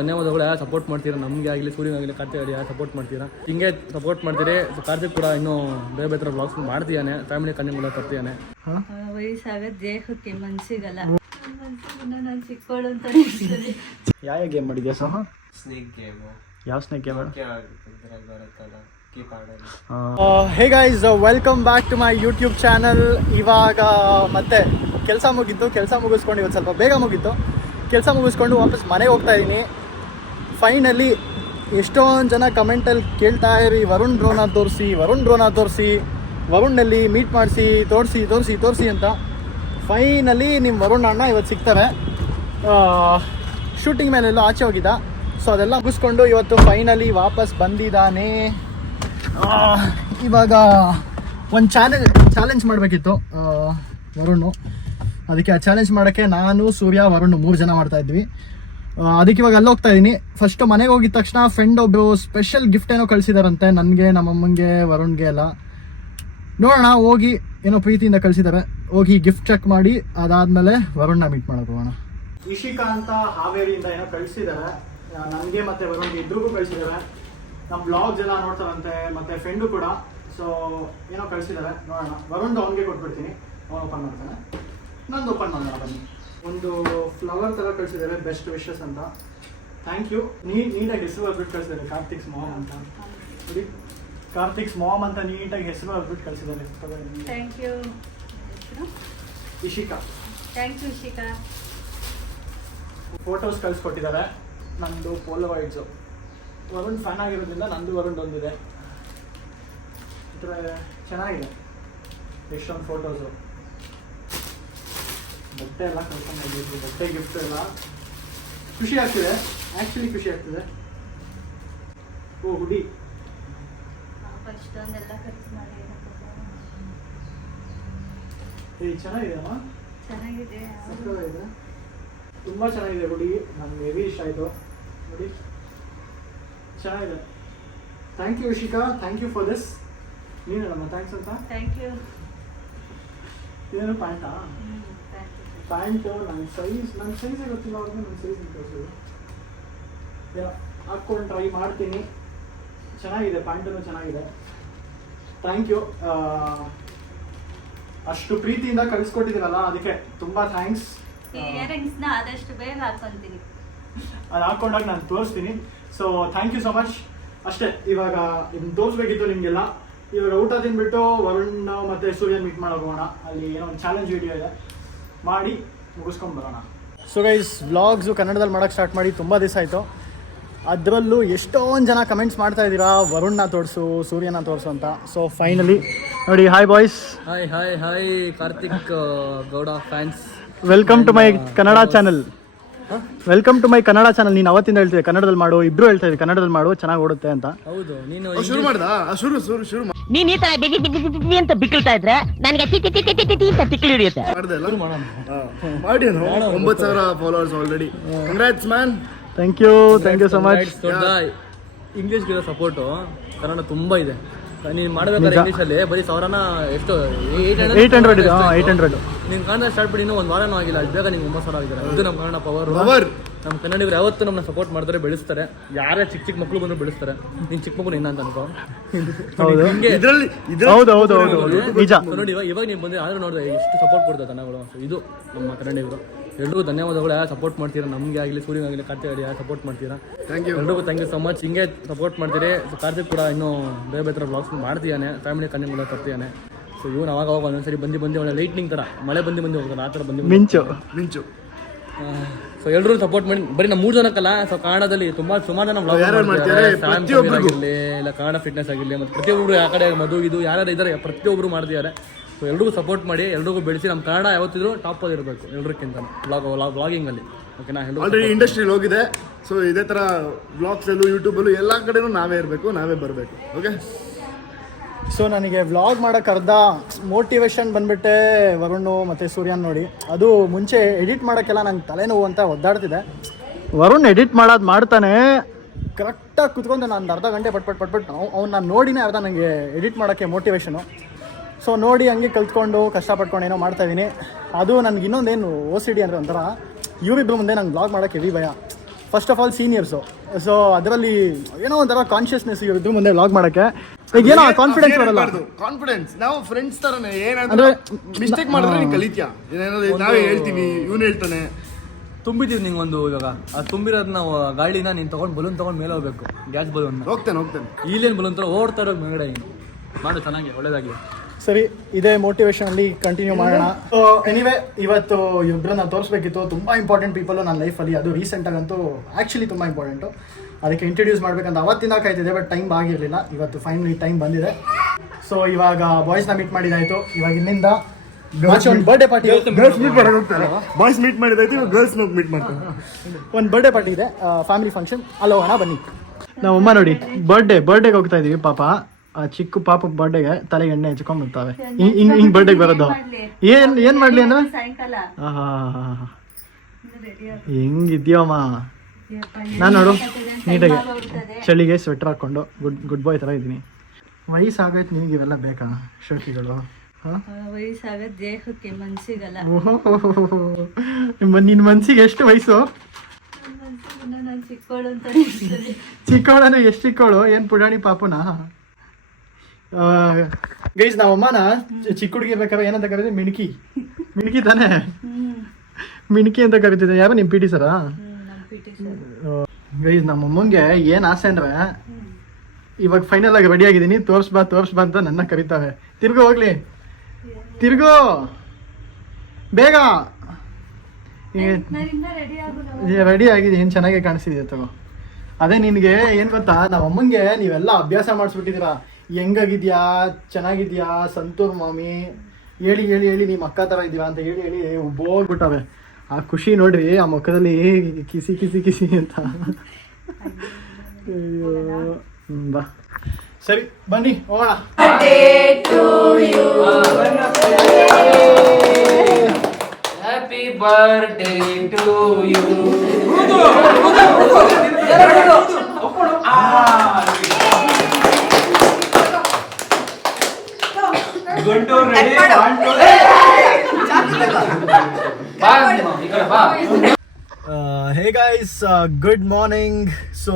ಧನ್ಯವಾದಗಳು. ಯಾರು ಸಪೋರ್ಟ್ ಮಾಡ್ತೀರಾ, ನಮಗೆ ಆಗಲಿ ಸೂರ್ಯನಾಗಲಿ ಕಾರ್ತಿಕ್ ಆಗಲಿ ಯಾರು ಸಪೋರ್ಟ್ ಮಾಡ್ತೀರಾ, ಹಿಂಗೆ ಸಪೋರ್ಟ್ ಮಾಡ್ತೀರಿ. ಕಾರ್ತಿಕ್ ಕೂಡ ಇನ್ನೂ ಬೇರೆ ಬೇರೆ ಬ್ಲಾಗ್ಸ್ ಮಾಡ್ತೀಯಾನೆ, ಫ್ಯಾಮಿಲಿ ಕನ್ನಿಂಗ್ ತರ್ತೀಯಾನೆ. ವಯಸ್ಸಾಗದ್ ದೇಹಕ್ಕೆ ಮನ್ಸಿಗಲ್ಲ, ನಾನು ಚಿಕ್ಕವಳು ಅಂತ. ಯಾವ ಗೇಮ್ ಮಾಡಿದ್ಯಾ ಸಹ? Snake game. ಯಾವ ಸ್ನೇಕ್ ಗೇಮ್? ಬರುತ್ತಲ್ಲ hey guys, welcome back to my YouTube channel. ಇವಾಗ ಮತ್ತೆ ಕೆಲಸ ಮುಗಿಸ್ಕೊಂಡು ಇವತ್ತು ಸ್ವಲ್ಪ ಬೇಗ ಮುಗೀತು. ಕೆಲಸ ಮುಗಿಸ್ಕೊಂಡು ವಾಪಸ್ ಮನೆಗೆ ಹೋಗ್ತಾ ಇದ್ದೀನಿ. ಫೈನಲಿ ಎಷ್ಟೊಂದು ಜನ ಕಮೆಂಟಲ್ಲಿ ಕೇಳ್ತಾ ಇರಿ, ವರುಣ್ ಡ್ರೋನ ತೋರಿಸಿ, ವರುಣ್ನಲ್ಲಿ ಮೀಟ್ ಮಾಡಿಸಿ, ತೋರಿಸಿ ಅಂತ. ಫೈನಲಿ ನಿಮ್ಮ ವರುಣ್ ಅಣ್ಣ ಇವತ್ತು ಸಿಗ್ತಾರೆ. ಶೂಟಿಂಗ್ ಮೇಲೆಲ್ಲ ಆಚೆ ಹೋಗಿದ್ದ, ಸೊ ಅದೆಲ್ಲ ಮುಗಿಸ್ಕೊಂಡು ಇವತ್ತು ಫೈನಲಿ ವಾಪಸ್ ಬಂದಿದ್ದಾನೆ. ಇವಾಗ ಒಂದು ಚಾಲೆಂಜ್ ಮಾಡಬೇಕಿತ್ತು ವರುಣ್. ಅದಕ್ಕೆ ಆ ಚಾಲೆಂಜ್ ಮಾಡೋಕ್ಕೆ ನಾನು, ಸೂರ್ಯ, ವರುಣ್ 3 ಜನ ಮಾಡ್ತಾ ಇದ್ವಿ. ಅದಕ್ಕೆ ಇವಾಗ ಅಲ್ಲಿ ಹೋಗ್ತಾ ಇದ್ದೀನಿ. ಫಸ್ಟು ಮನೆಗೆ ಹೋಗಿದ ತಕ್ಷಣ ಫ್ರೆಂಡ್ ಒಬ್ಬರು ಸ್ಪೆಷಲ್ ಗಿಫ್ಟ್ ಏನೋ ಕಳಿಸಿದಾರಂತೆ, ನನಗೆ, ನಮ್ಮಮ್ಮಂಗೆ, ವರುಣ್ಗೆ ಎಲ್ಲ. ನೋಡೋಣ, ಹೋಗಿ ಏನೋ ಪ್ರೀತಿಯಿಂದ ಕಳಿಸಿದ್ದಾರೆ, ಹೋಗಿ ಗಿಫ್ಟ್ ಚೆಕ್ ಮಾಡಿ ಅದಾದಮೇಲೆ ವರುಣ್ನ ಮೀಟ್ ಮಾಡೋಕೆ ಹೋಗೋಣ. ಇಶಿಕಾ ಅಂತ ಹಾವೇರಿಯಿಂದ ಏನೋ ಕಳಿಸಿದ್ದಾರೆ ನನಗೆ ಮತ್ತು ವರುಣ್ಗೆ ಇಬ್ಬರಿಗೂ ಕಳಿಸಿದ್ದಾರೆ. ನಮ್ಮ ಬ್ಲಾಗ್ಸ್ ಎಲ್ಲ ನೋಡ್ತಾರಂತೆ, ಮತ್ತು ಫ್ರೆಂಡು ಕೂಡ. ಸೊ ಏನೋ ಕಳಿಸಿದ್ದಾರೆ, ನೋಡೋಣ. ವರುಣ್ದು ಅವನಿಗೆ ಕೊಟ್ಬಿಡ್ತೀನಿ, ಅವನು ಓಪನ್ ಮಾಡ್ತಾನೆ, ನಂದು ಓಪನ್ ಮಾಡೋಣ. ಬನ್ನಿ. ಒಂದು ಫ್ಲವರ್ ಥರ ಕಳಿಸಿದ್ದಾರೆ, ಬೆಸ್ಟ್ ವಿಶಸ್ ಅಂತ. Thank you. ನೀಟಾಗಿ ಹೆಸರು ಬರ್ಬಿಟ್ಟು ಕಳಿಸಿದ್ದಾರೆ, ಕಾರ್ತಿಕ್ಸ್ ಮಾಮ್ ಅಂತ. ನೋಡಿ, ಕಾರ್ತಿಕ್ಸ್ ಮಾಮ್ ಅಂತ ನೀಟಾಗಿ ಹೆಸರು ಬರ್ಬಿಟ್ಟು ಕಳಿಸಿದ್ದಾರೆ. Thank you Ishika. Thank you Ishika. Photos ಕಳಿಸ್ಕೊಟ್ಟಿದ್ದಾರೆ, ನಂದು ಪೋಲೋವೈಡ್ಸು. ವರುಣ್ ಫ್ಯಾನ್ ಆಗಿರೋದ್ರಿಂದ ನಂದು ವರುಣ್ ಒಂದಿದೆ. ಈ ಥರ ಚೆನ್ನಾಗಿದೆ ಎಷ್ಟೊಂದು ಫೋಟೋಸು. ಬಟ್ಟೆ ಎಲ್ಲ ಕಳ್ಕೊಂಡ್ಬಂದಿದ್ವಿ, ಬಟ್ಟೆ ಗಿಫ್ಟ್ ಎಲ್ಲ. ಖುಷಿ ಆಗ್ತಿದೆ, ಆ್ಯಕ್ಚುಲಿ ಖುಷಿ ಆಗ್ತಿದೆ. ಓ ಹುಡಿ, ಇಷ್ಟೊಂದೆಲ್ಲ ಖರ್ಚು ಮಾಡಿ ಚೆನ್ನಾಗಿದೆ ಅಮ್ಮ, ಚೆನ್ನಾಗಿದೆ, ಸಕ್ಕತ್ತಾಗಿದೆ, ತುಂಬ ಚೆನ್ನಾಗಿದೆ ಹುಡಿ. ನಮ್ಗೆ ಹೆವಿ ಇಷ್ಟ ಆಯಿತು. ನೋಡಿ, ಚೆನ್ನಾಗಿದೆ. Thank you Ishika, thank you for this. ನೀನಲ್ಲಮ್ಮ ಥ್ಯಾಂಕ್ಸ್ ಅಂತ. Thank you. ಇದೇನು ಪ್ಯಾಂಟಾ? ಪ್ಯಾಂಟು ನನ್ನ ಸೈಜೇ ಗೊತ್ತಿಲ್ಲ ಅವ್ರಿಗೆ, ನನ್ನ ಸೈಜ್ ತೋರಿಸೋದು. ಹಾಕ್ಕೊಂಡು ಟ್ರೈ ಮಾಡ್ತೀನಿ. ಚೆನ್ನಾಗಿದೆ, ಪ್ಯಾಂಟೂ ಚೆನ್ನಾಗಿದೆ. Thank you. ಅಷ್ಟು ಪ್ರೀತಿಯಿಂದ ಕಳಿಸ್ಕೊಟ್ಟಿದ್ದೀರಲ್ಲ, ಅದಕ್ಕೆ ತುಂಬ ಥ್ಯಾಂಕ್ಸ್. ಇಯರಿಂಗ್ಸ್ನ ಆದಷ್ಟು ಬೇಗ ಹಾಕ್ಕೊಂತೀನಿ, ಅದು ಹಾಕ್ಕೊಂಡಾಗ ನಾನು ತೋರಿಸ್ತೀನಿ. So thank you so much. ಅಷ್ಟೇ, ಇವಾಗ ಇದನ್ನು ತೋರಿಸ್ಬೇಕಿತ್ತು ನಿಮಗೆಲ್ಲ. ಇವಾಗ ಊಟ ತಿಂದ್ಬಿಟ್ಟು ವರುಣ್ ಮತ್ತು ಸೂರ್ಯನ್ ಮೀಟ್ ಮಾಡೋಕೆ ಹೋಗೋಣ. ಅಲ್ಲಿ ಏನೋ ಒಂದು ಚಾಲೆಂಜ್ ವಿಡಿಯೋ ಇದೆ, ಮಾಡಿ ಮುಗಿಸ್ಕೊಂಡು ಬರೋಣ. ಸೊ ಗೈಸ್, ವ್ಲಾಗ್ಸು ಕನ್ನಡದಲ್ಲಿ ಮಾಡೋಕ್ಕೆ ಸ್ಟಾರ್ಟ್ ಮಾಡಿ ತುಂಬ ದಿವಸ ಆಯಿತು. ಅದರಲ್ಲೂ ಎಷ್ಟೊಂದು ಜನ ಕಮೆಂಟ್ಸ್ ಮಾಡ್ತಾ ಇದ್ದೀರಾ, ವರುಣ್ನ ತೋರಿಸು, ಸೂರ್ಯನ ತೋರಿಸು ಅಂತ. ಸೊ ಫೈನಲಿ ನೋಡಿ, hi boys. Hi Karthik Gowda fans, welcome to my Kannada channel. ನೀನು ಅವತ್ತಿಂದ ಹೇಳ್ತಿದ್ದೆ ಕನ್ನಡದಲ್ಲಿ ಮಾಡು, ಇಬ್ರು ಹೇಳ್ತಾ ಇದ್ದೆ ಕನ್ನಡದಲ್ಲಿ ಮಾಡು, ಚೆನ್ನಾಗಿ ಓಡುತ್ತೆ ಅಂತ. ಹೌದು, ನೀನು ಶುರು ಮಾಡ್ದ? ಶುರು ನೀನ್ ಈ ತರ ಬಿಗಿ ಅಂತ ಬಿಕ್ಕಳ್ತಾ ಇದ್ರೆ ನನಗೆ ತಿಕ್ಕಿ ಹಿಡಿಯುತ್ತೆ. ಮಾಡಿ 9,000 followers already. Congrats man. Thank you so much. ಇಂಗ್ಲೀಷ್ಗಿರೋ ಸಪೋರ್ಟು ಕನ್ನಡ ತುಂಬ ಇದೆ. ನೀನು ಮಾಡಬೇಕಾದ್ರೆ ಇಂಗ್ಲೀಷಲ್ಲಿ ಬರೀ 1000 ಎಷ್ಟು 800 ಇದೆ. 800 ನೀನು ಕನ್ನಡ ಸ್ಟಾರ್ಟ್ ಮಾಡಿ ಇನ್ನೂ 1 ವಾರನೂ ಆಗಿಲ್ಲ, ಅಲ್ಲಿ ಬೇಗ ನಿಮ್ಗೆ 9,000 ಆಗಿದ್ದಾರೆ. ಇದು ನಮ್ಮ ಕನ್ನಡ ಪವರ್. ನಮ್ಮ ಕನ್ನಡಿಗರು ಯಾವತ್ತೂ ನಮ್ಮನ್ನ ಸಪೋರ್ಟ್ ಮಾಡ್ತಾರೆ, ಬೆಳೆಸ್ತಾರೆ. ಯಾರೇ ಚಿಕ್ಕ ಮಕ್ಕಳು ಬಂದರೂ ಬೆಳೆಸ್ತಾರೆ. ನೀನು ಚಿಕ್ಕ ಮಗು ನಿನ್ನ ಅಂತ ಅನ್ಕೋ. ಹೌದು ನಿಜ. ನೋಡಿ, ಇವಾಗ ನೀವು ಬಂದು ಯಾರು ನೋಡಿದ್ರೆ ಎಷ್ಟು ಸಪೋರ್ಟ್ ಕೊಡ್ತಾರೆ ಜನಗಳು. ಇದು ನಮ್ಮ ಕನ್ನಡಿಗರು. ಎಲ್ರಿಗೂ ಧನ್ಯವಾದಗಳು. ಯಾರು ಸಪೋರ್ಟ್ ಮಾಡ್ತೀರಾ, ನಮಗೆ ಆಗಲಿ ಸೂರ್ಯನಾಗಲಿ ಕಾರ್ತಿಕ್ ಆಗಲಿ ಯಾರು ಸಪೋರ್ಟ್ ಮಾಡ್ತೀರಾ, ಎಲ್ರಿಗೂ ಥ್ಯಾಂಕ್ ಯು ಸೊ ಮಚ್. ಹಿಂಗೆ ಸಪೋರ್ಟ್ ಮಾಡ್ತೀರಿ. ಕಾರ್ತಿಕ್ ಕೂಡ ಇನ್ನೂ ಬೇರೆ ಬೇರೆ ಬ್ಲಾಗ್ಸ್ ಮಾಡ್ತೀಯಾನೆ, ಫ್ಯಾಮಿಲಿ ಕನ್ನಿಂಗ್ ತರ್ತೀಯಾನೆ. ಸೊ ಇವನು ಅವಾಗ ಒಂದೊಂದ್ಸರಿ ಬಂದು ಒಳ್ಳೆ ಲೈಟ್ನಿಂಗ್ ಥರ ಮಳೆ ಬಂದು ಹೋಗ್ತಾರೆ, ಆ ಥರ ಮಿಂಚು. ಸೊ ಎಲ್ಲರೂ ಸಪೋರ್ಟ್ ಮಾಡಿ. ಬರೀ ನಮ್ಮ 3 ಜನಕ್ಕಲ್ಲ, ಸೊ ಕನ್ನಡದಲ್ಲಿ ಸುಮಾರು ಜನ ಬ್ಲಾಗ್ ಮಾಡ್ತಾರೆ. ಆಗಿರಲಿ, ಇಲ್ಲ ಕನ್ನಡ ಫಿಟ್ನೆಸ್ ಆಗಿರಲಿ, ಮತ್ತು ಪ್ರತಿಯೊಬ್ಬರು ಆ ಕಡೆ ಮಧು ಇದು ಯಾರು ಇದ್ದಾರೆ ಪ್ರತಿಯೊಬ್ಬರು ಮಾಡ್ತಿದ್ದಾರೆ. ಸೊ ಎಲ್ರಿಗೂ ಸಪೋರ್ಟ್ ಮಾಡಿ, ಎಲ್ರಿಗೂ ಬೆಳೆಸಿ. ನಮ್ಮ ಕನ್ನಡ ಯಾವತ್ತಿದ್ರು ಟಾಪ್ ಆಗಿರಬೇಕು ಎಲ್ರಿಗಿಂತ ಬ್ಲಾಗಿಂಗಲ್ಲಿ. ಓಕೆನಾ? ಆಲ್ರೆಡಿ ಇಂಡಸ್ಟ್ರಿಲಿ ಹೋಗಿದೆ. ಸೊ ಇದೇ ಥರ ವ್ಲಾಗ್ಸಲ್ಲೂ ಯೂಟ್ಯೂಬಲ್ಲೂ ಎಲ್ಲ ಕಡೆನೂ ನಾವೇ ಇರಬೇಕು, ನಾವೇ ಬರಬೇಕು. ಓಕೆ. ಸೊ ನನಗೆ ವ್ಲಾಗ್ ಮಾಡೋಕ್ಕೆ ಅರ್ಧ ಮೋಟಿವೇಶನ್ ಬಂದುಬಿಟ್ಟೆ ವರುಣ್ ಮತ್ತು ಸೂರ್ಯನ್ ನೋಡಿ. ಅದು ಮುಂಚೆ ಎಡಿಟ್ ಮಾಡೋಕ್ಕೆಲ್ಲ ನಂಗೆ ತಲೆನೋವು ಅಂತ ಒದ್ದಾಡ್ತಿದೆ. ವರುಣ್ ಎಡಿಟ್ ಮಾಡ್ತಾನೆ, ಕರೆಕ್ಟಾಗಿ ಕುತ್ಕೊಂಡು ನಾನು ಅರ್ಧ ಗಂಟೆ ಪಟ್ಬಿಟ್ಟು ಅವ್ನು ನೋಡಿನೇ ಅರ್ಧ ನನಗೆ ಎಡಿಟ್ ಮಾಡೋಕ್ಕೆ ಮೋಟಿವೇಶನು. ಸೊ ನೋಡಿ ಹಂಗೆ ಕಲ್ತ್ಕೊಂಡು ಕಷ್ಟಪಟ್ಕೊಂಡು ಏನೋ ಮಾಡ್ತಾಯಿದ್ದೀನಿ. ಅದು ನನಗೆ ಇನ್ನೊಂದೇನು OCD ಅಂದರೆ ಒಂಥರ ಇವರಿಬ್ಬರು ಮುಂದೆ ನಂಗೆ ವ್ಲಾಗ್ ಮಾಡೋಕ್ಕೆ ಹೆವಿ ಭಯ. First of all seniors. So ಅದರಲ್ಲಿ ಏನೋ ಒಂಥರ ಕಾನ್ಷಿಯಸ್ನೆಸ್ ಇರುತ್ತೆ ಮುಂದೆ ವ್ಲಾಗ್ ಮಾಡೋಕ್ಕೆ. ಈಗ ಏನೋ ಕಾನ್ಫಿಡೆನ್ಸ್ ಬರಲ್ಲ. ಕಾನ್ಫಿಡೆನ್ಸ್ ನಾವು ಫ್ರೆಂಡ್ಸ್ ತರನೇ ಅಂದ್ರೆ ಏನಾದ್ರೆ ಮಿಸ್ಟೇಕ್ ಮಾಡಿದ್ರೆ ನೀನು ಕಲಿತ್ಯಾ. ಏನಾದ್ರು ನಾವೇ ಹೇಳ್ತೀವಿ, ಇವನು ಹೇಳ್ತಾನೆ. ತುಂಬಿದ್ದೀವಿ ನಿಂಗೊಂದು ಇವಾಗ ಅದು ತುಂಬಿರೋದು ನಾವು ಗಾಳಿನ ನೀನು ತೊಗೊಂಡು ಬಲೂನ್ ತೊಗೊಂಡು ಮೇಲೆ ಹೋಗ್ಬೇಕು, ಗ್ಯಾಸ್ ಬಲೂನ್. ಹೋಗ್ತೇನೆ ಇಲ್ಲೇನು ಬಲೂನ್ ಥರ ಓಡ್ತಾ ಇರೋದು ಮೇಗಡೆ ನೀನು ಮಾಡು, ಚೆನ್ನಾಗಿ ಒಳ್ಳೇದಾಗಲಿ. ಸರಿ, ಇದೇ ಮೋಟಿವೇಶನ್ ಅಲ್ಲಿ ಕಂಟಿನ್ಯೂ ಮಾಡೋಣ. ಎನಿವೇ ಇವತ್ತು ಇಬ್ಬರನ್ನ ತೋರಿಸ್ಬೇಕಿತ್ತು. ತುಂಬ ಇಂಪಾರ್ಟೆಂಟ್ ಪೀಪಲ್ ನನ್ನ ಲೈಫಲ್ಲಿ, ಅದು ರೀಸೆಂಟಾಗಂತೂ ಆ್ಯಕ್ಚುಲಿ ತುಂಬ ಇಂಪಾರ್ಟೆಂಟು. ಅದಕ್ಕೆ ಇಂಟ್ರಡ್ಯೂಸ್ ಮಾಡ್ಬೇಕಂತ ಅವತ್ತಿಂದ ಕಾಯ್ತಿದೆ, ಬಟ್ ಟೈಮ್ ಆಗಿರಲಿಲ್ಲ. ಇವತ್ತು ಫೈನಲಿ ಟೈಮ್ ಬಂದಿದೆ. ಸೊ ಇವಾಗ ಬಾಯ್ಸ್ನ ಮೀಟ್ ಮಾಡಿದಾಯಿತು. ಇವಾಗ ಇಲ್ಲಿಂದ ಒಂದು ಬರ್ಡೇ ಪಾರ್ಟಿ, ಗರ್ಲ್ಸ್ ಮೀಟ್ ಮಾಡೋಕೆ ಹೋಗ್ತಾರೆ. ಬಾಯ್ಸ್ ಮೀಟ್ ಮಾಡಿದಾಯ್ತು, ಗರ್ಲ್ಸ್ ಮೀಟ್ ಮಾಡ್ತಾರೆ. ಒಂದು ಬರ್ಡೇ ಪಾರ್ಟಿ ಇದೆ, ಫ್ಯಾಮಿಲಿ ಫಂಕ್ಷನ್. ಅಲ್ಲಿ ಹೋಗೋಣ ಬನ್ನಿ. ನಾವು ಅಮ್ಮ ನೋಡಿ ಬರ್ಡೇಗೆ ಹೋಗ್ತಾ ಇದೀವಿ. ಪಾಪ ಆ ಚಿಕ್ಕ ಪಾಪ ಬರ್ಡೇಗೆ ತಲೆಗೆ ಎಣ್ಣೆ ಹಚ್ಕೊಂಡ್ ಬರ್ತಾವೆ. ಹಿಂಗ್ ಬರ್ಡೇಗೆ ಬರೋದು. ಏನ್ ಮಾಡ್ಲಿ ಅಂದ್ರೆ ಸಾಯಂಕಾಲ ಹೆಂಗಿದ್ಯಮ್ಮ. ನಾನು ನೋಡು ನೀಟಾಗಿ ಚಳಿಗೆ ಸ್ವೆಟರ್ ಹಾಕೊಂಡು ಗುಡ್ ಬಾಯ್ ತರ ಇದ್ದೀನಿ. ವಯಸ್ಸಾಗೈತೆ ನಿನಗೆ ಇವೆಲ್ಲ ಬೇಕಾ ಶೋಕಿಗಳು? ವಯಸ್ಸಾಗದ್ ದೇಹಕ್ಕೆ ಮನ್ಸಿಗಲ್ಲ. ನಿನ್ ಮನ್ಸಿಗೆ ಎಷ್ಟು ವಯಸ್ಸು? ನಾನು ಚಿಕ್ಕವಳು ಅಂತ ಚಿಕ್ಕವಳಂದ್ರೆ ಎಷ್ಟು ಚಿಕ್ಕವಳು? ಏನ್ ಪುಡಾಣಿ ಪಾಪುನಾ? ಗೈಸ್ ನಾವು ಅಮ್ಮನ ಚಿಕ್ಕ ಹುಡುಗಿ ಬೇಕಾದ್ರೆ ಏನಂತ ಕರೀತೀವಿ? ಮಿಣಕಿ ತಾನೇ? ಮಿಣಕಿ ಅಂತ ಕರಿತಿದ್ದೆ. ಯಾರು ನಿಮ್ PT ಸರಾ? ಗೈಸ್ ನಮ್ಮ ಅಮ್ಮಂಗೆ ಏನ್ ಆಸೆ ಅಂದ್ರೆ, ಇವಾಗ ಫೈನಲ್ ಆಗಿ ರೆಡಿ ಆಗಿದ್ದೀನಿ, ತೋರ್ಸ್ಬಾ ಅಂತ ನನ್ನ ಕರಿತಾವೆ. ಹೋಗ್ಲಿ ತಿರ್ಗೋ ಬೇಗ. ರೆಡಿ ಆಗಿದೆ, ಏನ್ ಚೆನ್ನಾಗಿ ಕಾಣಿಸ್ತಿದೆ ತಗೋ. ಅದೇ ನಿನ್ಗೆ ಏನ್ ಗೊತ್ತಾ, ನಮ್ಮ ಅಮ್ಮಂಗೆ ನೀವೆಲ್ಲ ಅಭ್ಯಾಸ ಮಾಡಿಸ್ಬಿಟ್ಟಿದ್ದೀರಾ. ಹೆಂಗಾಗಿದ್ಯಾ, ಚೆನ್ನಾಗಿದ್ಯಾ, ಸಂತೂರ್ ಮಾಮಿ ಹೇಳಿ ಹೇಳಿ ಹೇಳಿ ನಿಮ್ಮ ಅಕ್ಕ ಥರ ಇದೀರಾ ಅಂತ ಹೇಳಿ ಹೇಳಿ ಹೋಗ್ಬಿಟ್ಟವೆ. ಆ ಖುಷಿ ನೋಡ್ರಿ ಆ ಮುಖದಲ್ಲಿ, ಕಿಸಿ ಕಿಸಿ ಕಿಸಿ ಅಂತ. ಅಯ್ಯೋ ಬಾ, ಸರಿ ಬನ್ನಿ ಹೋಗೋಣ. Happy birthday to you. Hey guys, good morning. So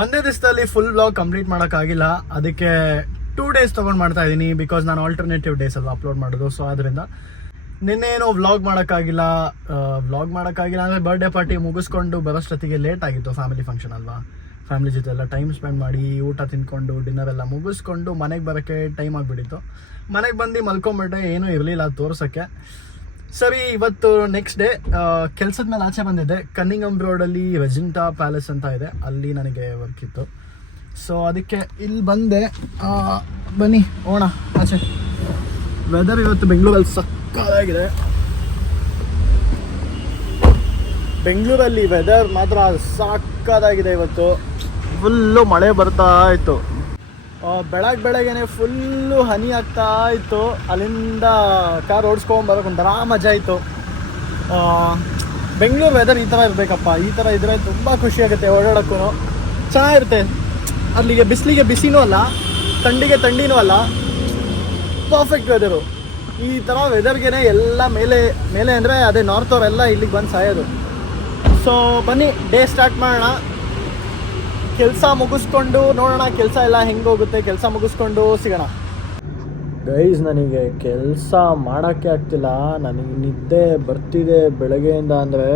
ಒಂದೇ ದಿವಸದಲ್ಲಿ ಫುಲ್ ವ್ಲಾಗ್ ಕಂಪ್ಲೀಟ್ ಮಾಡೋಕ್ಕಾಗಿಲ್ಲ. ಅದಕ್ಕೆ 2 days ತೊಗೊಂಡು ಮಾಡ್ತಾ ಇದ್ದೀನಿ, ಬಿಕಾಸ್ ನಾನು ಆಲ್ಟರ್ನೇಟಿವ್ ಡೇಸ್ ಅಲ್ವಾ ಅಪ್ಲೋಡ್ ಮಾಡೋದು. ಸೊ ಅದರಿಂದ ನಿನ್ನೇನೋ ವ್ಲಾಗ್ ಮಾಡೋಕ್ಕಾಗಿಲ್ಲ ಅಂದರೆ ಬರ್ಡೇ ಪಾರ್ಟಿ ಮುಗಿಸ್ಕೊಂಡು ಬರೋಷ್ಟೊತ್ತಿಗೆ ಲೇಟ್ ಆಗಿತ್ತು. ಫ್ಯಾಮಿಲಿ ಫಂಕ್ಷನ್ ಅಲ್ವಾ, ಫ್ಯಾಮಿಲಿ ಜೊತೆ ಎಲ್ಲ ಟೈಮ್ ಸ್ಪೆಂಡ್ ಮಾಡಿ ಊಟ ತಿಂದ್ಕೊಂಡು ಡಿನ್ನರ್ ಎಲ್ಲ ಮುಗಿಸ್ಕೊಂಡು ಮನೆಗೆ ಬರೋಕ್ಕೆ ಟೈಮ್ ಆಗಿಬಿಟ್ಟಿತ್ತು. ಮನೆಗೆ ಬಂದು ಮಲ್ಕೊಂಬಿಟ್ಟೆ, ಏನೂ ಇರಲಿಲ್ಲ ತೋರ್ಸೋಕ್ಕೆ. ಸರಿ, ಇವತ್ತು ನೆಕ್ಸ್ಟ್ ಡೇ. ಕೆಲಸದ ಮೇಲೆ ಆಚೆ ಬಂದಿದ್ದೆ. ಕನ್ನಿಂಗಮ್ ರೋಡಲ್ಲಿ ರೆಜಿಂಟಾ ಪ್ಯಾಲೇಸ್ ಅಂತ ಇದೆ, ಅಲ್ಲಿ ನನಗೆ ವರ್ಕ್ ಇತ್ತು. ಸೊ ಅದಕ್ಕೆ ಇಲ್ಲಿ ಬಂದೆ. ಬನ್ನಿ ಹೋಗೋಣ ಆಚೆ. ವೆದರ್ ಇವತ್ತು ಬೆಂಗಳೂರಲ್ಲಿ ಸಕ್ಕತ್ತಾಗಿದೆ. ಬೆಂಗಳೂರಲ್ಲಿ ವೆದರ್ ಮಾತ್ರ ಸಕ್ಕತ್ತಾಗಿದೆ. ಇವತ್ತು ಫುಲ್ಲು ಮಳೆ ಬರ್ತಾ ಇತ್ತು. ಬೆಳಗ್ಗೆನೆ ಫುಲ್ಲು ಹನಿ ಆಗ್ತಾ ಇತ್ತು. ಅಲ್ಲಿಂದ ಕಾರ್ ಓಡಿಸ್ಕೊಂಬರೋಕೆ ಒಂಥರ ಮಜಾ ಇತ್ತು. ಬೆಂಗಳೂರು ವೆದರ್ ಈ ಥರ ಇರಬೇಕಪ್ಪ. ಈ ಥರ ಇದ್ದರೆ ತುಂಬ ಖುಷಿಯಾಗುತ್ತೆ, ಓಡಾಡೋಕ್ಕೂ ಚೆನ್ನಾಗಿರುತ್ತೆ. ಅಲ್ಲಿಗೆ ಬಿಸಿಲಿಗೆ ಬಿಸಿನೂ ಅಲ್ಲ, ಥಂಡಿಗೆ ಥಂಡಿನೂ ಅಲ್ಲ, ಪರ್ಫೆಕ್ಟ್ ವೆದರು. ಈ ಥರ ವೆದರ್ಗೆ ಎಲ್ಲ ಮೇಲೆ ಅಂದರೆ ಅದೇ ನಾರ್ತ್ ಅವರೆಲ್ಲ ಇಲ್ಲಿಗೆ ಬಂದು ಸಾಯೋದು. ಸೊ ಬನ್ನಿ ಡೇ ಸ್ಟಾರ್ಟ್ ಮಾಡೋಣ. ಕೆಲಸ ಮುಗಿಸ್ಕೊಂಡು ನೋಡೋಣ ಕೆಲಸ ಎಲ್ಲ ಹೆಂಗೆ ಹೋಗುತ್ತೆ. ಕೆಲಸ ಮುಗಿಸ್ಕೊಂಡು ಸಿಗೋಣ. ಗೈಸ್, ನನಗೆ ಕೆಲಸ ಮಾಡೋಕ್ಕೆ ಆಗ್ತಿಲ್ಲ. ನನಗೆ ನಿದ್ದೆ ಬರ್ತಿದೆ ಬೆಳಗ್ಗೆಯಿಂದ. ಅಂದರೆ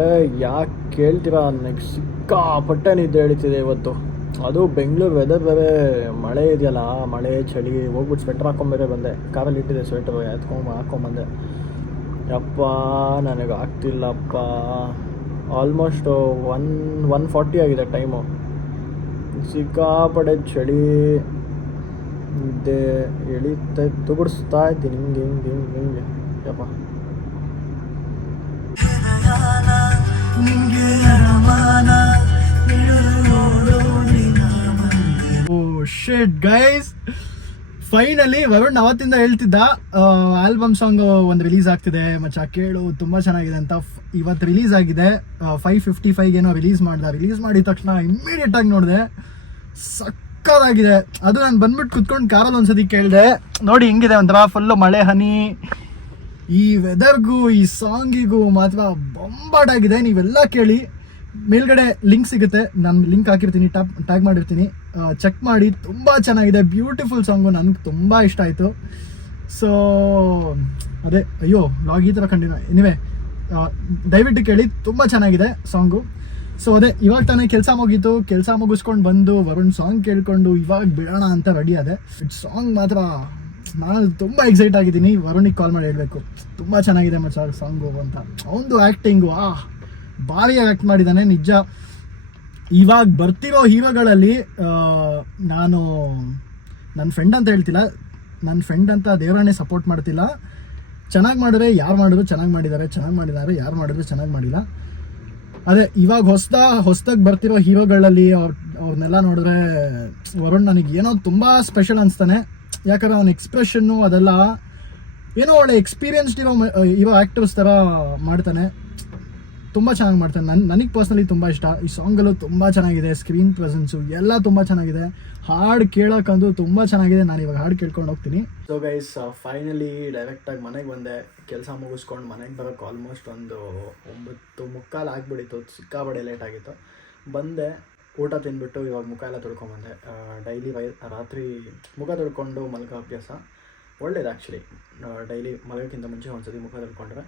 ಯಾಕೆ ಕೇಳ್ತೀರಾ, ನನಗೆ ಸಿಕ್ಕಾಪಟ್ಟೆ ನಿದ್ದೆ ಹಿಡಿತಿದೆ ಇವತ್ತು. ಅದು ಬೆಂಗಳೂರು ವೆದರ್ ಬೇರೆ ಮಳೆ ಇದೆಯಲ್ಲ, ಮಳೆ ಚಳಿ. ಹೋಗ್ಬಿಟ್ಟು ಸ್ವೆಟ್ರ್ ಹಾಕೊಂಬೇರೆ ಬಂದೆ. ಕಾರಲ್ಲಿ ಇಟ್ಟಿದೆ ಸ್ವೆಟ್ರು, ಹಾಕೊಂಬಂದೆ. ಯಪ್ಪ ನನಗೆ ಆಗ್ತಿಲ್ಲಪ್ಪ. ಆಲ್ಮೋಸ್ಟ್ 1:40 ಆಗಿದೆ ಟೈಮು. ಸಿಕ್ಕಾಪಡೆ ಚಳಿ, ನಿದ್ದೆ ತುಗುಡಿಸ್ತಾ ಇದ್ದೀನಿ ಹಿಂಗೆ. ಯಪ್ಪ ಶಿಟ್ ಗೈಸ್, ಫೈನಲಿ ವರುಣ್ ಅವತ್ತಿಂದ ಹೇಳ್ತಿದ್ದ ಆಲ್ಬಮ್ ಸಾಂಗ್ ಒಂದು ರಿಲೀಸ್ ಆಗ್ತಿದೆ ಮಚ್ಚ, ಕೇಳು ತುಂಬ ಚೆನ್ನಾಗಿದೆ ಅಂತ. ಇವತ್ತು ರಿಲೀಸ್ ಆಗಿದೆ. 5:55 ಏನೋ ರಿಲೀಸ್ ಮಾಡಿದ ತಕ್ಷಣ ಇಮ್ಮಿಡಿಯೇಟ್ ಆಗಿ ನೋಡಿದೆ, ಸಕ್ಕತ್ತಾಗಿದೆ. ಅದು ನಾನು ಬಂದ್ಬಿಟ್ಟು ಕುತ್ಕೊಂಡು ಕಾರಲ್ಲಿ ಒಂದ್ಸತಿ ಕೇಳಿದೆ, ನೋಡಿ ಹಿಂಗಿದೆ ಒಂಥರ ಫುಲ್ಲು ಮಳೆ ಹನಿ. ಈ ವೆದರ್ಗೂ ಈ ಸಾಂಗಿಗೂ ಮಾತ್ರ ಬೊಂಬಾಟಾಗಿದೆ. ನೀವೆಲ್ಲ ಕೇಳಿ, ಮೇಲ್ಗಡೆ ಲಿಂಕ್ ಸಿಗುತ್ತೆ, ನಾನು ಲಿಂಕ್ ಹಾಕಿರ್ತೀನಿ, ಟ್ಯಾಗ್ ಮಾಡಿರ್ತೀನಿ, ಚೆಕ್ ಮಾಡಿ. ತುಂಬ ಚೆನ್ನಾಗಿದೆ, ಬ್ಯೂಟಿಫುಲ್ ಸಾಂಗು, ನನಗೆ ತುಂಬ ಇಷ್ಟ ಆಯಿತು. ಸೊ ಅದೇ, ಅಯ್ಯೋ ಲಾಗ್ ಈ ಥರ ಕಂಟಿನ್ಯೂ. ಎನಿವೆ ದಯವಿಟ್ಟು ಕೇಳಿ, ತುಂಬ ಚೆನ್ನಾಗಿದೆ ಸಾಂಗು. ಸೊ ಅದೇ, ಇವಾಗ ತಾನೇ ಕೆಲಸ ಮುಗೀತು, ಕೆಲಸ ಮುಗಿಸ್ಕೊಂಡು ಬಂದು ವರುಣ್ ಸಾಂಗ್ ಕೇಳ್ಕೊಂಡು ಇವಾಗ ಬಿಡೋಣ ಅಂತ ರೆಡಿ ಆದೆ. ಸಾಂಗ್ ಮಾತ್ರ ನಾನು ತುಂಬ ಎಕ್ಸೈಟ್ ಆಗಿದ್ದೀನಿ. ವರುಣಿಗೆ ಕಾಲ್ ಮಾಡಿ ಹೇಳಬೇಕು, ತುಂಬ ಚೆನ್ನಾಗಿದೆ ಮಚ್ಚ ಸಾಂಗು ಅಂತ. ಅವನದು ಆ್ಯಕ್ಟಿಂಗು ಭಾರಿಯಾಗಿ ಆ್ಯಕ್ಟ್ ಮಾಡಿದ್ದಾನೆ ನಿಜ. ಇವಾಗ ಬರ್ತಿರೋ ಹೀರೋಗಳಲ್ಲಿ ನಾನು ನನ್ನ ಫ್ರೆಂಡ್ ಅಂತ ಹೇಳ್ತಿಲ್ಲ, ನನ್ನ ಫ್ರೆಂಡ್ ಅಂತ ದೇವರನ್ನೇ ಸಪೋರ್ಟ್ ಮಾಡ್ತಿಲ್ಲ. ಚೆನ್ನಾಗಿ ಮಾಡಿದ್ರೆ ಯಾರು ಮಾಡಿದ್ರು ಚೆನ್ನಾಗಿ ಮಾಡಿದ್ದಾರೆ, ಯಾರು ಮಾಡಿದ್ರು ಚೆನ್ನಾಗಿ ಮಾಡಿಲ್ಲ. ಅದೇ ಇವಾಗ ಹೊಸದಾಗಿ ಬರ್ತಿರೋ ಹೀರೋಗಳಲ್ಲಿ ಅವ್ರನ್ನೆಲ್ಲ ನೋಡಿದ್ರೆ ವರುಣ್ ನನಗೆ ಏನೋ ತುಂಬ ಸ್ಪೆಷಲ್ ಅನಿಸ್ತಾನೆ. ಯಾಕಂದ್ರೆ ಅವನ ಎಕ್ಸ್ಪ್ರೆಷನ್ನು ಅದೆಲ್ಲ ಏನೋ ಒಳ್ಳೆ ಎಕ್ಸ್ಪೀರಿಯನ್ಸ್ಡ್ ಇರೋ ಆ್ಯಕ್ಟರ್ಸ್ ಥರ ಮಾಡ್ತಾನೆ, ತುಂಬ ಚೆನ್ನಾಗಿ ಮಾಡ್ತಾನೆ. ನನಗೆ ಪರ್ಸ್ನಲಿ ತುಂಬ ಇಷ್ಟ. ಈ ಸಾಂಗಲ್ಲೂ ತುಂಬ ಚೆನ್ನಾಗಿದೆ, ಸ್ಕ್ರೀನ್ ಪ್ರೆಸೆನ್ಸು ಎಲ್ಲ ತುಂಬ ಚೆನ್ನಾಗಿದೆ, ಹಾಡು ಕೇಳೋಕ್ಕಂದು ತುಂಬ ಚೆನ್ನಾಗಿದೆ. ನಾನು ಇವಾಗ ಹಾಡು ಕೇಳ್ಕೊಂಡು ಹೋಗ್ತೀನಿ. ಸೊ ಗೈಸ್, ಫೈನಲಿ ಡೈರೆಕ್ಟಾಗಿ ಮನೆಗೆ ಬಂದೆ. ಕೆಲಸ ಮುಗಿಸ್ಕೊಂಡು ಮನೆಗೆ ಬರೋಕ್ಕೆ ಆಲ್ಮೋಸ್ಟ್ ಒಂದು 9:45 ಆಗಿಬಿಟ್ಟಿತ್ತು, ಸಿಕ್ಕಾಬಡೆ ಲೇಟ್ ಆಗಿತ್ತು. ಬಂದೆ, ಊಟ ತಿಂದ್ಬಿಟ್ಟು ಇವಾಗ ಮುಖ ಎಲ್ಲ ತೊಳ್ಕೊಂಬಂದೆ. ಡೈಲಿ ರಾತ್ರಿ ಮುಖ ತೊಳ್ಕೊಂಡು ಮಲಗೋ ಅಭ್ಯಾಸ ಒಳ್ಳೇದು ಆ್ಯಕ್ಚುಲಿ. ಡೈಲಿ ಮಲಗೋಕ್ಕಿಂತ ಮುಂಚೆ ಒಂದ್ಸತಿ ಮುಖ ತೊಳ್ಕೊಂಡ್ರೆ.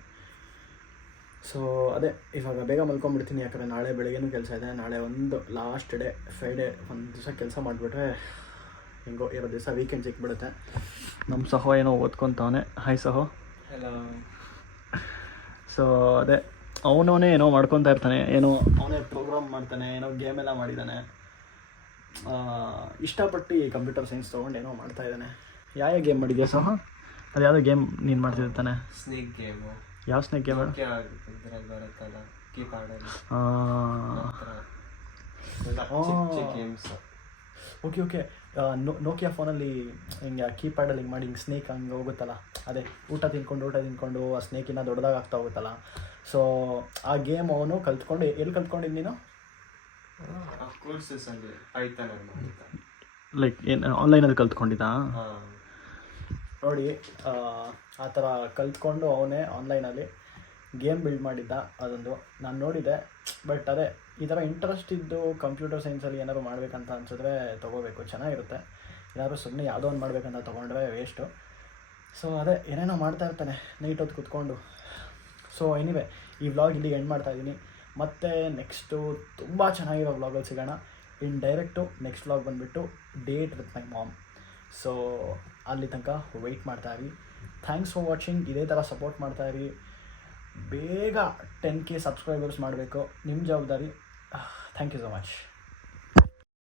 ಸೊ ಅದೇ, ಇವಾಗ ಬೇಗ ಮಲ್ಕೊಂಡ್ಬಿಡ್ತೀನಿ, ಯಾಕಂದರೆ ನಾಳೆ ಬೆಳಗ್ಗೆನೂ ಕೆಲಸ ಇದೆ. ನಾಳೆ ಒಂದು ಲಾಸ್ಟ್ ಡೇ, ಫ್ರೈಡೇ ಒಂದು ದಿವಸ ಕೆಲಸ ಮಾಡಿಬಿಟ್ರೆ ಹಿಂಗೋ ಇರೋ ದಿವಸ ವೀಕೆಂಡ್ ಸಿಕ್ಬಿಡುತ್ತೆ. ನಮ್ಮ ಸಹೋ ಏನೋ ಓದ್ಕೊತಾವನೆ. ಹಾಯ್ ಸಹೋ. ಎಲ್ಲ ಸೊ ಅದೇ, ಅವನವನೇ ಏನೋ ಮಾಡ್ಕೊತಾ ಇರ್ತಾನೆ, ಏನೋ ಅವನೇ ಪ್ರೋಗ್ರಾಮ್ ಮಾಡ್ತಾನೆ, ಏನೋ ಗೇಮ್ ಎಲ್ಲ ಮಾಡಿದ್ದಾನೆ. ಇಷ್ಟಪಟ್ಟು ಈ ಕಂಪ್ಯೂಟರ್ ಸೈನ್ಸ್ ತೊಗೊಂಡು ಏನೋ ಮಾಡ್ತಾ ಇದ್ದಾನೆ. ಯಾವ ಗೇಮ್ ಮಾಡಿದ್ಯಾ ಸಹ? ಅದು ಯಾವುದೋ ಗೇಮ್ ನೀನು ಮಾಡ್ತಿರ್ತಾನೆ. Snake game. ಯಾವ ಸ್ನೇಕ್ ಗೇಮ್? ಇದ್ರಲ್ಲಿ ಬರುತ್ತಲ್ಲ ಕೀಪ್ಯಾಡಲ್ಲಿ ಗೇಮ್ಸ್. ಓಕೆ ನೋಕಿಯಾ ಫೋನಲ್ಲಿ ಹಿಂಗೆ ಕೀಪ್ಯಾಡಲ್ಲಿ ಹಿಂಗೆ ಮಾಡಿ ಹಿಂಗೆ ಸ್ನೇಕ್ ಹಂಗೆ ಹೋಗುತ್ತಲ್ಲ, ಅದೇ ಊಟ ತಿನ್ಕೊಂಡು ಆ ಸ್ನೇಕಿನ ದೊಡ್ಡದಾಗಿ ಆಗ್ತಾ ಹೋಗುತ್ತಲ್ಲ. ಸೊ ಆ ಗೇಮ್ ಅವನು ಕಲ್ತ್ಕೊಂಡು, ಎಲ್ಲಿ ಕಲ್ತ್ಕೊಂಡಿದ್ದು ನೀನು? ಕೋರ್ಸಸ್ಸಲ್ಲಿ ಪೈಥಾನ್ ಮಾಡ್ತಾ, ಲೈಕ್ ಏನು ಆನ್ಲೈನಲ್ಲಿ ಕಲ್ತ್ಕೊಂಡಿದ್ದ? ನೋಡಿ, ಆ ಥರ ಕಲ್ತ್ಕೊಂಡು ಅವನೇ ಆನ್ಲೈನಲ್ಲಿ ಗೇಮ್ ಬಿಲ್ಡ್ ಮಾಡಿದ್ದ. ಅದೊಂದು ನಾನು ನೋಡಿದೆ. ಬಟ್ ಅದೇ, ಈ ಥರ ಇಂಟ್ರೆಸ್ಟ್ ಇದ್ದು ಕಂಪ್ಯೂಟರ್ ಸೈನ್ಸಲ್ಲಿ ಏನಾದ್ರು ಮಾಡಬೇಕಂತ ಅನ್ಸಿದ್ರೆ ತೊಗೋಬೇಕು, ಚೆನ್ನಾಗಿರುತ್ತೆ. ಏನಾದರೂ ಸುಮ್ಮನೆ ಯಾವುದೋ ಒಂದು ಮಾಡಬೇಕಂತ ತೊಗೊಂಡ್ರೆ ವೇಸ್ಟು. ಸೊ ಅದೇ, ಏನೇನೋ ಮಾಡ್ತಾ ಇರ್ತಾನೆ ನೈಟ್ ಹೊತ್ತು ಕೂತ್ಕೊಂಡು. ಸೊ ಎನಿವೆ, ಈ ವ್ಲಾಗ್ ಇಲ್ಲಿ ಎಂಡ್ ಮಾಡ್ತಾಯಿದ್ದೀನಿ. ಮತ್ತು ನೆಕ್ಸ್ಟು ತುಂಬ ಚೆನ್ನಾಗಿರೋ ವ್ಲಾಗಲ್ಲಿ ಸಿಗೋಣ. ಇನ್ ಡೈರೆಕ್ಟು ನೆಕ್ಸ್ಟ್ ವ್ಲಾಗ್ ಬಂದುಬಿಟ್ಟು date with my mom. So ಅಲ್ಲಿ ತನಕ ವೆಯ್ಟ್ ಮಾಡ್ತಾಯಿರಿ. Thanks for watching. ಇದೇ ಥರ ಸಪೋರ್ಟ್ ಮಾಡ್ತಾಯಿರಿ. ಬೇಗ 10K ಸಬ್ಸ್ಕ್ರೈಬರ್ಸ್ ಮಾಡಬೇಕು, ನಿಮ್ಮ ಜವಾಬ್ದಾರಿ. Thank you so much.